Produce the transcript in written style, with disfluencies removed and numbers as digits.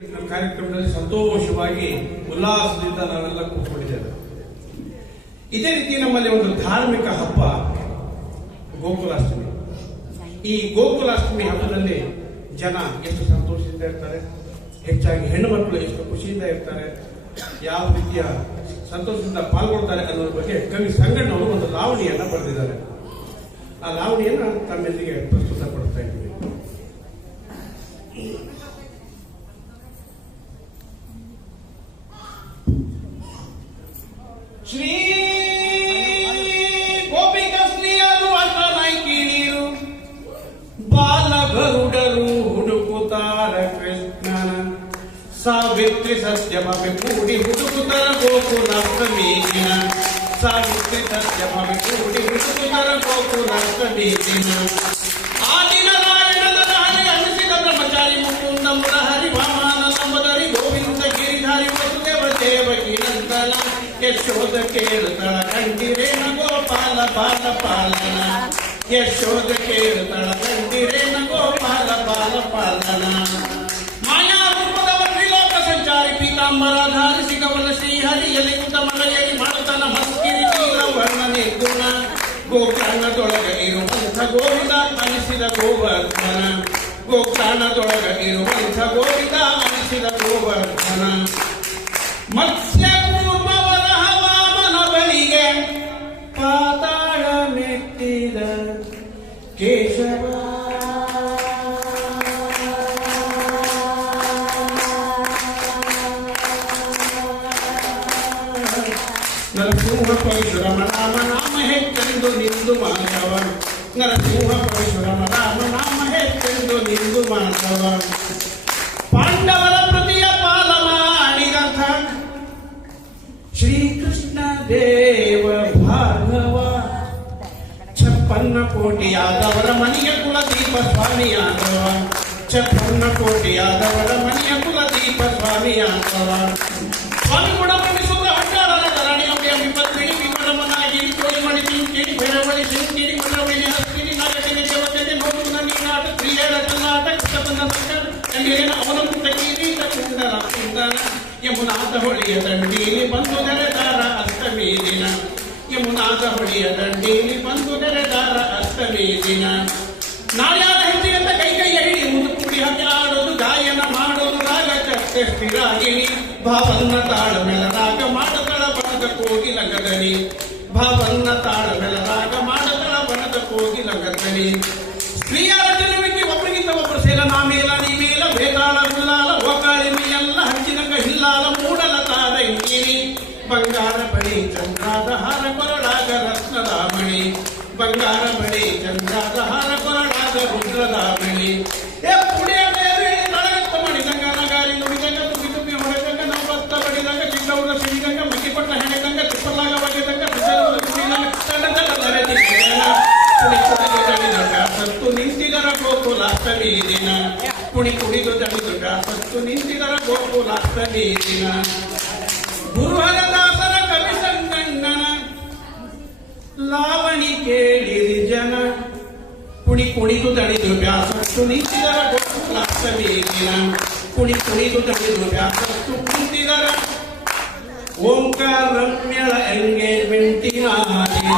ಕಾರ್ಯಕ್ರಮದಲ್ಲಿ ಸಂತೋಷವಾಗಿ ಉಲ್ಲಾಸದಿಂದ ನಾವೆಲ್ಲ ಕೂತ್ಕೊಂಡಿದ್ದೇವೆ. ಇದೇ ರೀತಿ ನಮ್ಮಲ್ಲಿ ಒಂದು ಧಾರ್ಮಿಕ ಹಬ್ಬ ಗೋಕುಲಾಷ್ಟಮಿ. ಈ ಗೋಕುಲಾಷ್ಟಮಿ ಹಬ್ಬದಲ್ಲಿ ಜನ ಎಷ್ಟು ಸಂತೋಷದಿಂದ ಇರ್ತಾರೆ, ಹೆಚ್ಚಾಗಿ ಹೆಣ್ಣು ಮಕ್ಕಳು ಎಷ್ಟು ಖುಷಿಯಿಂದ ಇರ್ತಾರೆ, ಯಾವ ರೀತಿಯ ಸಂತೋಷದಿಂದ ಪಾಲ್ಗೊಳ್ತಾರೆ ಅನ್ನೋದ್ರ ಬಗ್ಗೆ ಕವಿ ಸಂಗಣ್ಣವರು ಒಂದು ಲಾವಣಿಯನ್ನ ಬರೆದಿದ್ದಾರೆ. ಆ ಲಾವಣಿಯನ್ನ ತಮ್ಮೆಲ್ಲಿಗೆ ಪ್ರಸ್ತುತಪಡಿಸ್ತಾ ಇದ್ದೀವಿ. ಶ್ರೀ ಗೋಪಿಕಸ್ತ್ರೀಯರು ಅರ್ಥನೈಕಿಣಿರು ಬಾಲಗರುಡರು ಹುಡುಕುತ್ತಾರ ಕೃಷ್ಣನ ಸಾವಿತ್ರಿ ಸತ್ಯಭಾವೆ ಕೂಡಿ ಹುಡುಕುತ್ತರ ಗೋಕುಲಾಷ್ಟಮಿ ದಿನ. ಸಾವಿತ್ರಿ ಸತ್ಯಭಾವೆ ಕೂಡಿ ಹುಡುಕುತ್ತರ ಗೋಕುಲಾಷ್ಟಮಿ ದಿನ. ಆ ದಿನ ನಾರಾಯಣನ ಹರಿ ಅನಿಸಿದ ಬ್ರಹ್ಮಚಾರಿ ಮುಕುಂದ ಮುರಹರಿ ವಾಮನ ನಂಬದರಿ ಗೋವಿಂದ ಗಿರಿಧಾರಿ ವಸುದೇವ ದೇವಕಿ ನಂದನ ಯಶೋಧ ಕೇಳುತ್ತಳ ಕಂಡಿರೇನ ಗೋಪಾಲ ಬಾಲ ಪಾಲನ. ಯಶೋಧ ಕೇಳುತ್ತಳ ಕಂಡಿರೇನ ಗೋಪಾಲ ಬಾಲ ಪಾಲನ. ಮಾಯಾ ರೂಪದವ ತ್ರಿಲೋಕ ಸಂಚಾರಿ ಪೀತಾಂಬರಾಧಾರಿ ಸಿಗವಲ ಶ್ರೀಹರಿಯಲ್ಲಿ ಕುತಮಲೆಯಲ್ಲಿ ಮಾಡುತ್ತನ ಮಸ್ಕಿರಿ ನೀಲ ವರ್ಣನೆ ಗುಣ. ಗೋಕರ್ಣದೊಳಗ ಇರುವಂಥ ಗೋವಿಂದ ಅನಿಸಿದ ಗೋವರ್ಧನ. ಗೋಕರ್ಣದೊಳಗ ಇರುವಂಥ ಗೋವಿಂದ ಅನಿಸಿದ ಗೋವರ್ಧನ. ಮತ್ಸ್ಯ ಪಾತಾಳ ಮೆಟ್ಟಿದ ಕೇಶವ. ನರಸಿಂಹ ಪರಶುರಾಮ ರಾಮ ನಾಮ ಹೆಚ್ಚೆಂದು ನಿಂದು ಮಾನವ. ನರಸಿಂಹ ಪರಶುರಾಮ ರಾಮ ನಾಮ ಹೆಚ್ಚೆಂದು ನಿಂದು ಮಾನವ. ಪಾಂಡವರ ಪ್ರತಿಯ ಪಾಲ ಮಾಡಿದಂಥ ಶ್ರೀಕೃಷ್ಣ ದೇವ ಭಾರ್ಗವ. 56 ಕೋಟಿಯಾದವರ ಮನೆಯ ಕುಲದೀಪ ಸ್ವಾಮಿಯಾದವ. 56 ಕೋಟಿಯಾದವರ ಮನೆಯ ಕುಲದೀಪ ಸ್ವಾಮಿಯಾದವ. ಸ್ವಾಮಿ ಗುಣ ಮಂಡಿಸುವ ಹಟ್ಟಾಳನ ಧರಣಿ ಅಂಬೆ ವಿಪತ್ಮಿಣಿ ವಿಮರಮನಾಗಿ ತೋಳಿ ಮಣಿ ತಿಂಕಿಣಿ ಬೆರವಳಿ ಸಿಂಕಿಣಿ ಮನವಳಿ ಹಸ್ತಿನಿ ನಾಗಟಿನಿ ದೇವತೆ ನೋಡುವ ನೀನಾಟ ಕ್ರಿಯೆಯ ಕಲ್ಲಾಟ ಕೃಷ್ಣನ ಕಂಡಿರೇನ ಅವನ ಮುಟ್ಟಕೀರಿ ಕುಂಡಲ ಕುಂದನ. ಯಮುನಾಥ ಹೊಳೆಯ ದಂಡೀಲಿ ಬಂದು ನೆರೆದಾರ ಅಷ್ಟಮಿ ದಿನ. ಯಮುನಾಥ ಹೊಳೆಯ ದಂಡೀಲಿ ಬಂದು ನೆರೆದಾರ ಅಷ್ಟಮಿ ದಿನ. ನಾಳ್ಯಾರ ಹೆಜ್ಜೆಯಿಂದ ಕೈಕೈಯ ಹಿಡಿ ಮುಂದೆ ಕೂಡಿ ಹಾಕಿ ಆಡೋದು ಗಾಯನ ಮಾಡೋದು ರಾಗ ಚರ್ಚೆ ಸ್ಥಿರಾಗಿನಿ. ಭಾವನ್ನ ತಾಳ ಮೆಲರಾಗ ಮಾಡತಳ ಬಣದ ಕೋಗಿಲ ಗಗನಿ. ಭಾವನ್ನ ತಾಳ ಮೆಲರಾಗ ಮಾಡತಳ ಬಣದ ಕೋಗಿಲ ಗಗನಿ. ಸ್ತ್ರೀಯರ ಜನ್ಮಕ್ಕೆ ಒಬ್ಬರಿಗಿಂತ ಒಬ್ಬರು ಸೇಲ ನಾಮೇಲ ನೀಮೇಲ ಭೇದಾಳ ಗುಲಾಲ ಓಕಾಳಿ ಮೈಯೆಲ್ಲ ಹಂಚಿನಂಗ ಹಿಲ್ಲಾಲ ಮೂಡಲ ತಾರ ಇಂಗಿನಿ. ಬಂಗಾರ ಬಳಿ ಚಂದ್ರಾದ ಹಾರ ಕೊರಡಾಗ ರತ್ನದಾಮಣಿ. ಬಂಗಾರ ಬಳಿ ಚಂದ್ರಾದ ಹಾರ ಕೊರಡಾಗ ರುದ್ರದಾಮಣಿ. ಮಣಿದಂಗ ನಗಾರಿ ನುಡಿದಂಗ ತುಗಿ ತುಗಿ ಹೊಡೆದಂಗ ನವತ್ತ ಬಡಿದಂಗ ಚಿಕ್ಕವರ ಸಿಡಿದಂಗ ಮಟ್ಟಿಪಟ್ಟ ಹೆಣೆದಂಗ ಚಿಪ್ಪಲಾಗ ಬಗೆದಂಗ ಸತ್ತು ನಿಂತಿದರ ಗೋಕುಲಾಷ್ಟಮಿ ದಿನ. ಕುಣಿ ಕುಣಿದು ತಣಿದುಟ ಸತ್ತು ನಿಂತಿದರ ಗೋಕುಲಾಷ್ಟಮಿ ದಿನ. ಗುರುಹರದಾಸರ ಕವಿ ಸಂಗಣ್ಣನ ಲಾವಣಿ ಕೇಳಿರಿ ಜನ. ಕುಣಿ ಕುಣಿದು ತಣಿದು ಬ್ಯಾಸತ್ತು ನಿಂತಿದರ ಗೋಕುಲಾಷ್ಟಮಿ ದಿನ. ಕುಣಿ ಕುಣಿದು ತಣಿದು ಬ್ಯಾಸತ್ತು ನಿಂತಿದರ ಓಂಕಾರ ರಮ್ಯಳ ಎಂಗೇಜ್ಮೆಂಟಿನ ದಿನ.